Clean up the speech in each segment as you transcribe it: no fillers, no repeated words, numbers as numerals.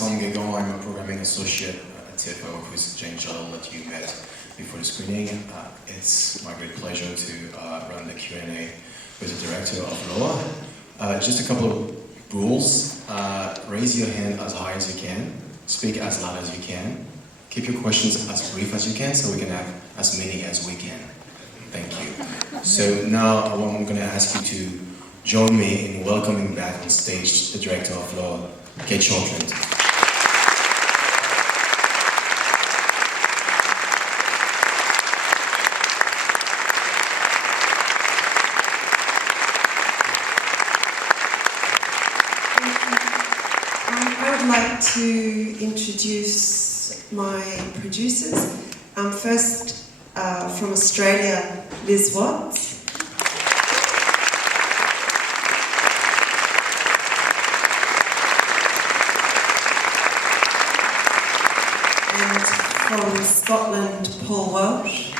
Alexandre Guégan. I'm a programming associate at TIFF. I work with Jane Jalal that you met before the screening. It's my great pleasure to run the Q&A with the Director of Law. Just a couple of rules. Raise your hand as high as you can. Speak as loud as you can. Keep your questions as brief as you can so we can have as many as we can. Thank you. So now I'm going to ask you to join me in welcoming back on stage the Director of Law, Kate Shortland. I would like to introduce my producers. First, from Australia, Liz Watts. And from Scotland, Paul Welsh.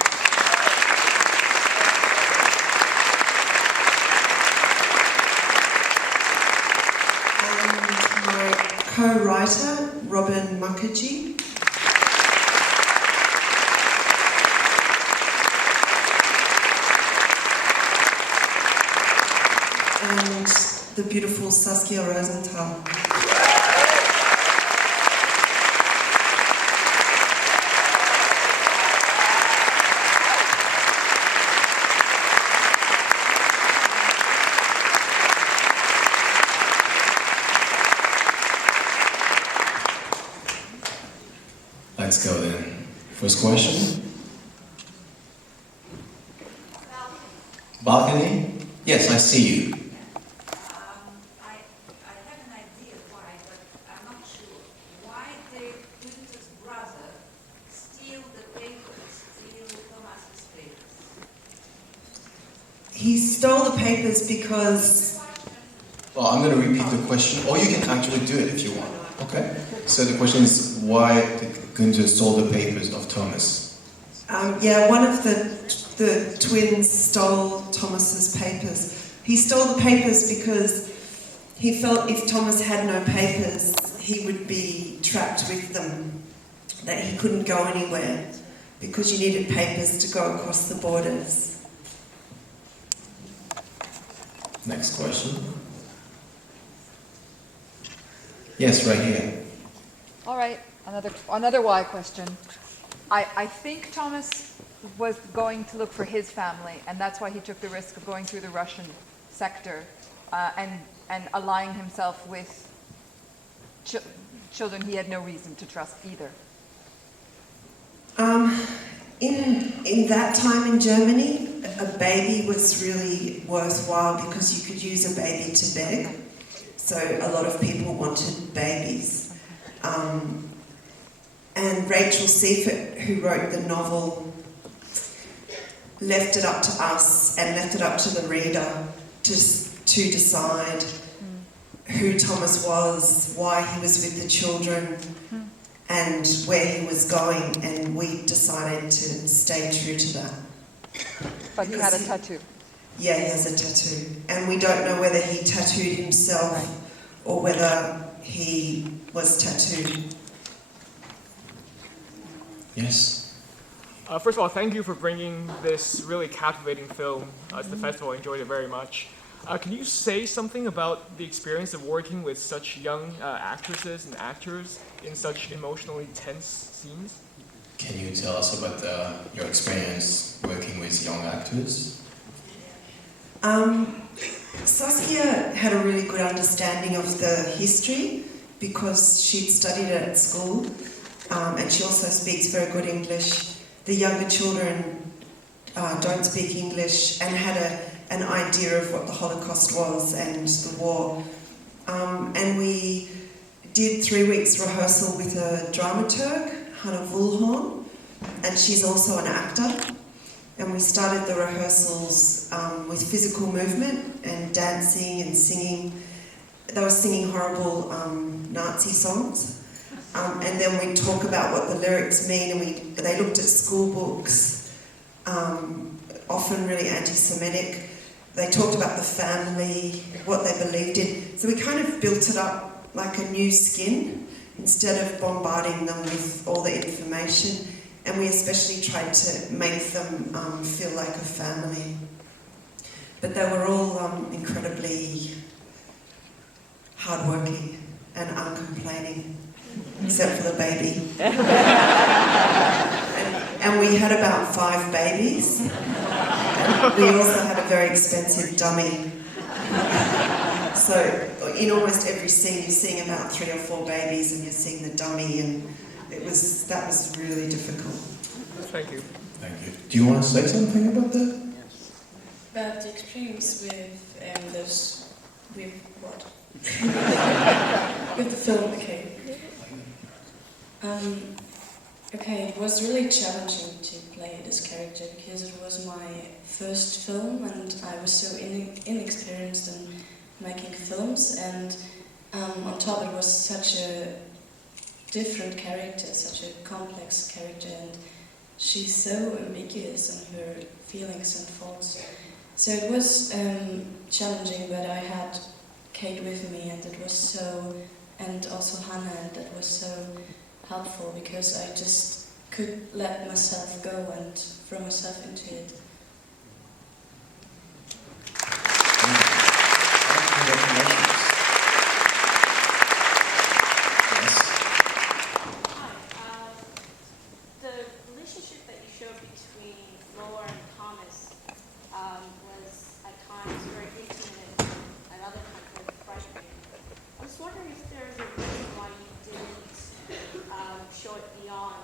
And my co-writer, Robin Mukherjee. And the beautiful Saskia Rosenthal. Let's go then. First question. Balcony? Yes, I see you. I have an idea why, but I'm not sure. Why did Günther's brother steal the papers, steal Thomas's papers? He stole the papers because... Well, I'm going to repeat the question, or you can actually do it if you want. Okay? So the question is, why did Günther stole the papers of Thomas? One of the twins stole Thomas's papers. He stole the papers because he felt if Thomas had no papers, he would be trapped with them, that he couldn't go anywhere because you needed papers to go across the borders. Next question. Yes, right here. All right, another why question. I think Thomas was going to look for his family, and that's why he took the risk of going through the Russian sector and allying himself with children he had no reason to trust either. In that time in Germany, a baby was really worthwhile because you could use a baby to beg. So a lot of people wanted babies. And Rachel Seifert, who wrote the novel, left it up to us and left it up to the reader to decide who Thomas was, why he was with the children, and where he was going, and we decided to stay true to that. But he had a tattoo. Yeah, he has a tattoo. And we don't know whether he tattooed himself or whether he was tattooed. Yes. First of all, thank you for bringing this really captivating film to the festival. I enjoyed it very much. Can you say something about the experience of working with such young actresses and actors in such emotionally tense scenes? Can you tell us about your experience working with young actors? Saskia had a really good understanding of the history because she'd studied it at school, and she also speaks very good English. The younger children don't speak English and had an idea of what the Holocaust was and the war. And we did 3 weeks rehearsal with a dramaturg, Hannah Woolhorn, and she's also an actor. And we started the rehearsals with physical movement and dancing and singing. They were singing horrible Nazi songs. And then we'd talk about what the lyrics mean, and they looked at school books, often really anti-Semitic. They talked about the family, what they believed in. So we kind of built it up like a new skin instead of bombarding them with all the information. And we especially tried to make them feel like a family. But they were all incredibly hardworking and uncomplaining, except for the baby. And we had about 5 babies. And we also had a very expensive dummy. So in almost every scene you're seeing about 3 or 4 babies and you're seeing the dummy, and that was really difficult. Thank you. Thank you. Do you want to say something about that? About the experience with with what? With the film, okay. Okay, it was really challenging to play this character because it was my first film and I was so inexperienced in making films, and on top it was such a different character, such a complex character, and she's so ambiguous in her feelings and faults. So it was challenging, but I had Kate with me, and it was so, and also Hannah, and that was so helpful because I just could let myself go and throw myself into it. The relationship that you showed between Laura and Thomas was at times very intimate and at other times very frightening. I was wondering if there's a reason why you didn't show it beyond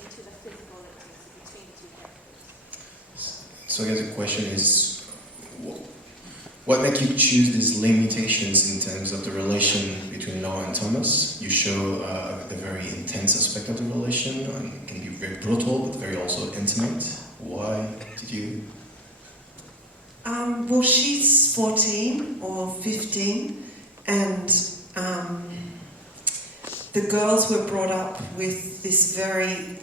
into the physical intimacy between the two characters. So I guess the question is, what made you choose these limitations in terms of the relation between Laura and Thomas? You show the very intense aspect of the relation, and it can be very brutal, but very also intimate. Why did you? Well, she's 14 or 15, and the girls were brought up with this very,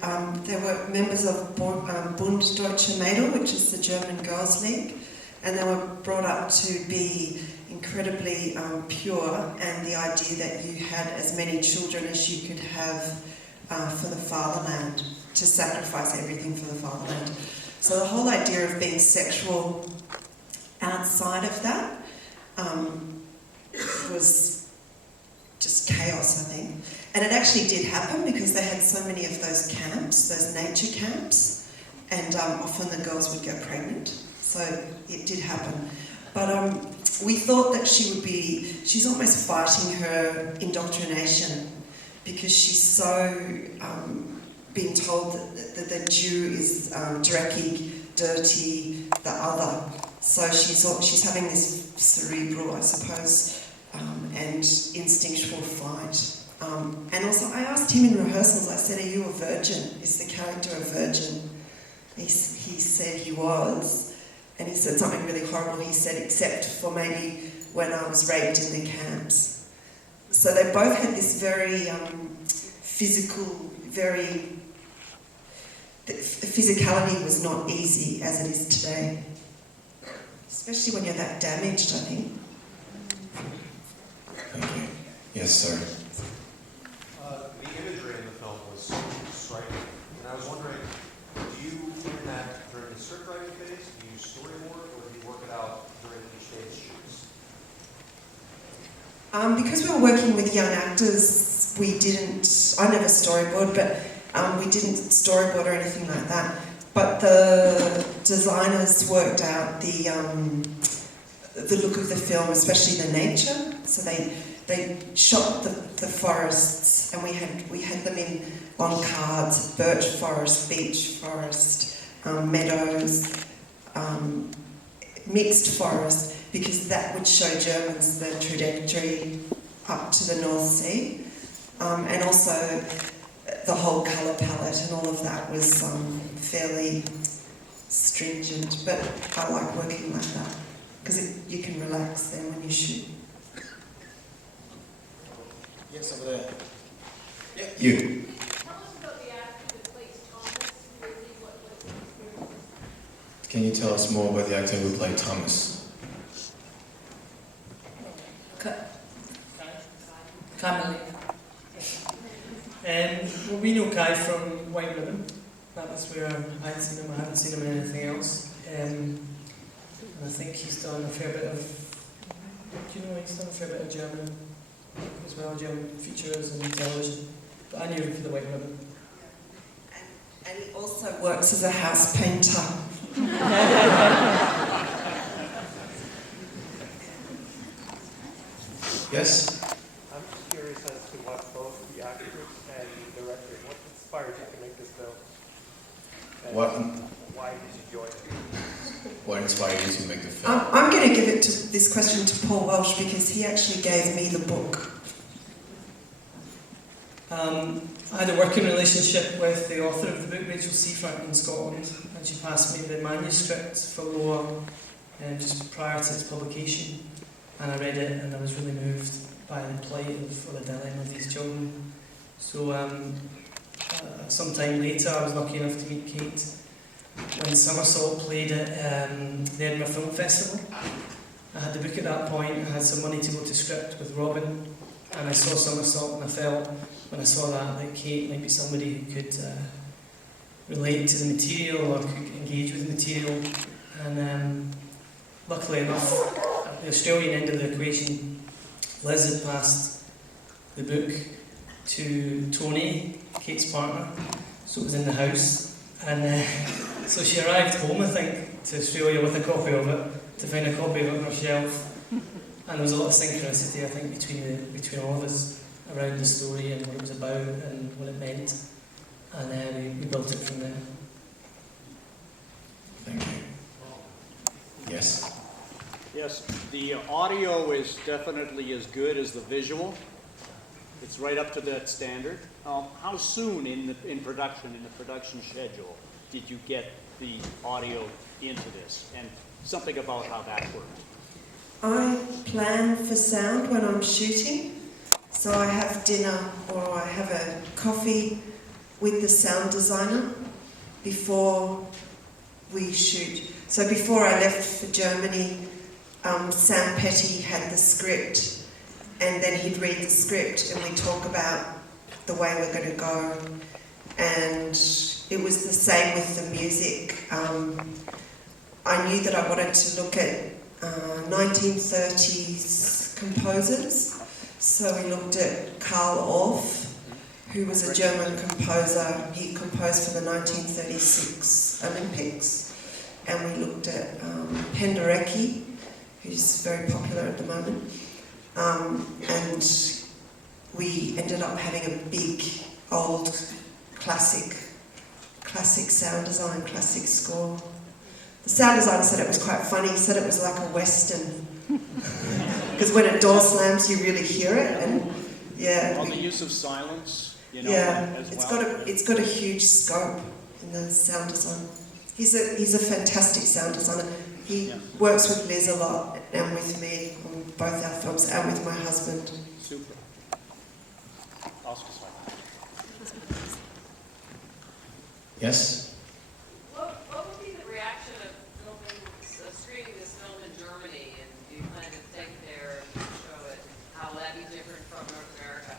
they were members of Bund Deutsche Mädel, which is the German girls' league, and they were brought up to be incredibly pure, and the idea that you had as many children as you could have for the fatherland, to sacrifice everything for the fatherland. So the whole idea of being sexual outside of that was just chaos, I think. And it actually did happen because they had so many of those camps, those nature camps, and often the girls would get pregnant. So it did happen. But we thought that she's almost fighting her indoctrination because she's so being told that the Jew is dreckig, dirty, the other. So she's having this cerebral, I suppose, and instinctual fight. And also I asked him in rehearsals, I said, are you a virgin? Is the character a virgin? He said he was. And he said something really horrible. He said, except for maybe when I was raped in the camps. So they both had this very physical, physicality was not easy as it is today. Especially when you're that damaged, I think. Thank you. Yes, sir. The imagery in the film was striking, and I was wondering, do you learn that during the script writing phase? Do you storyboard, or do you work it out during each day's shoots? Because we were working with young actors, I never storyboard, but we didn't storyboard or anything like that. But the designers worked out the look of the film, especially the nature. So they shot the forests, and we had them on cards: birch forest, beech forest, meadows, mixed forest, because that would show Germans the trajectory up to the North Sea, and also the whole colour palette and all of that was fairly stringent. But I like working like that because you can relax then when you shoot. Yes, over there. Yeah, you. Tell us about the actor that plays Thomas. Really, what was the experience? Can you tell us more about the actor who played Thomas? Camille. That was where I'd seen him. I hadn't seen him in anything else. And I think he's done a fair bit of, do you know, he's done a fair bit of German as well, German features and television. But I knew him for The White Ribbon. And he also works as a house painter. Yes? I'm just curious as to what both the actress and the director, what inspired you to make this film? And What? why did you join it? What inspired you to make the film? I'm going to give this question to Paul Welsh because he actually gave me the book. I had a working relationship with the author of the book, Rachel Seafront, in Scotland, and she passed me the manuscript for Loa just prior to its publication. And I read it and I was really moved by the plight or the dilemma of these children. So sometime later I was lucky enough to meet Kate when Somersault played at the Edinburgh Film Festival. I had the book at that point, I had some money to go to script with Robin, and I saw Somersault and I felt when I saw that Kate might be somebody who could relate to the material or could engage with the material. And luckily enough, at the Australian end of the equation, Liz had passed the book to Tony, Kate's partner, so it was in the house. And so she arrived home, I think, to Australia with a copy of it, to find a copy of it on her shelf. And there was a lot of synchronicity, I think, between all of us around the story and what it was about and what it meant. And we built it from there. Thank you. Yes? Yes, the audio is definitely as good as the visual. It's right up to that standard. How soon in production, in the production schedule, did you get the audio into this? And something about how that worked. I plan for sound when I'm shooting. So I have dinner or I have a coffee with the sound designer before we shoot. So before I left for Germany, Sam Petty had the script, and then he'd read the script and we'd talk about the way we're going to go. And it was the same with the music. I knew that I wanted to look at 1930s composers. So we looked at Karl Orff, who was a German composer. He composed for the 1936 Olympics. And we looked at Penderecki, who's very popular at the moment. And we ended up having a big, old, classic sound design, classic score. The sound designer said it was quite funny. He said it was like a Western. Because when a door slams, you really hear it, and yeah. Well, the use of silence, you know, yeah, as it's well. it's got a huge scope in the sound design. He's a fantastic sound designer. He works with Liz a lot and with me on both our films and with my husband. Super. Oscar's like Yes? What would be the reaction of screening this film in Germany, and do you plan to take it there and show it? How will that be different from North America?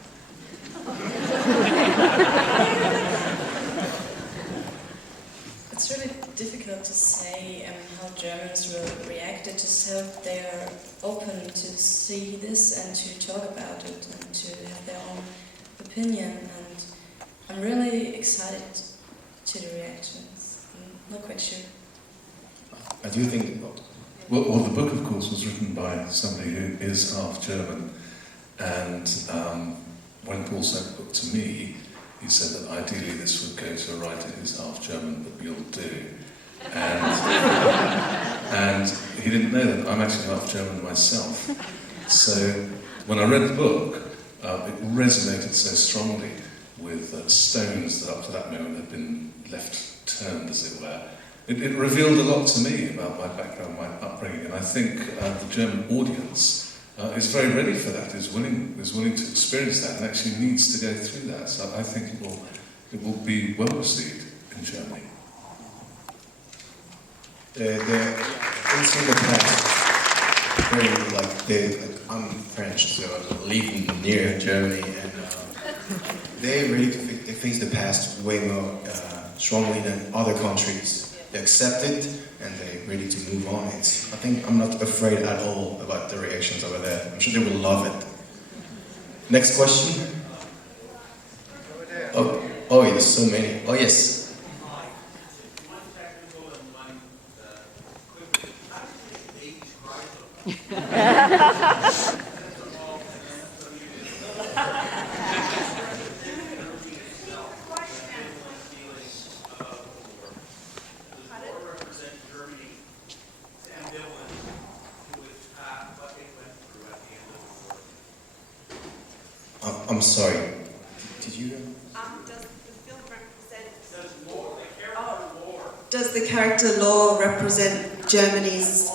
It's really difficult to say how Germans will react. I just hope they're open to see this and to talk about it and to have their own opinion. And I'm really excited to the reactions. I'm not quite sure. I do think, well, the book, of course, was written by somebody who is half German, and when Paul sent the book to me, he said that ideally this would go to a writer who's half German, but you'll do. And he didn't know that I'm actually half German myself. So when I read the book, it resonated so strongly with stones that up to that moment had been left turned, as it were. It revealed a lot to me about my background, my upbringing, and I think the German audience is very ready for that, is willing to experience that, and actually needs to go through that. So I think it will be well received in Germany. Things in the past, I'm French, so I live near Germany, and they really think the past way more strongly than other countries. They accept it and they're ready to move on. I think I'm not afraid at all about the reactions over there. I'm sure they will love it. Next question. Oh, there's so many. Oh, yes. I'm sorry. Did you? Does the film represent? Does the character Law represent Germany's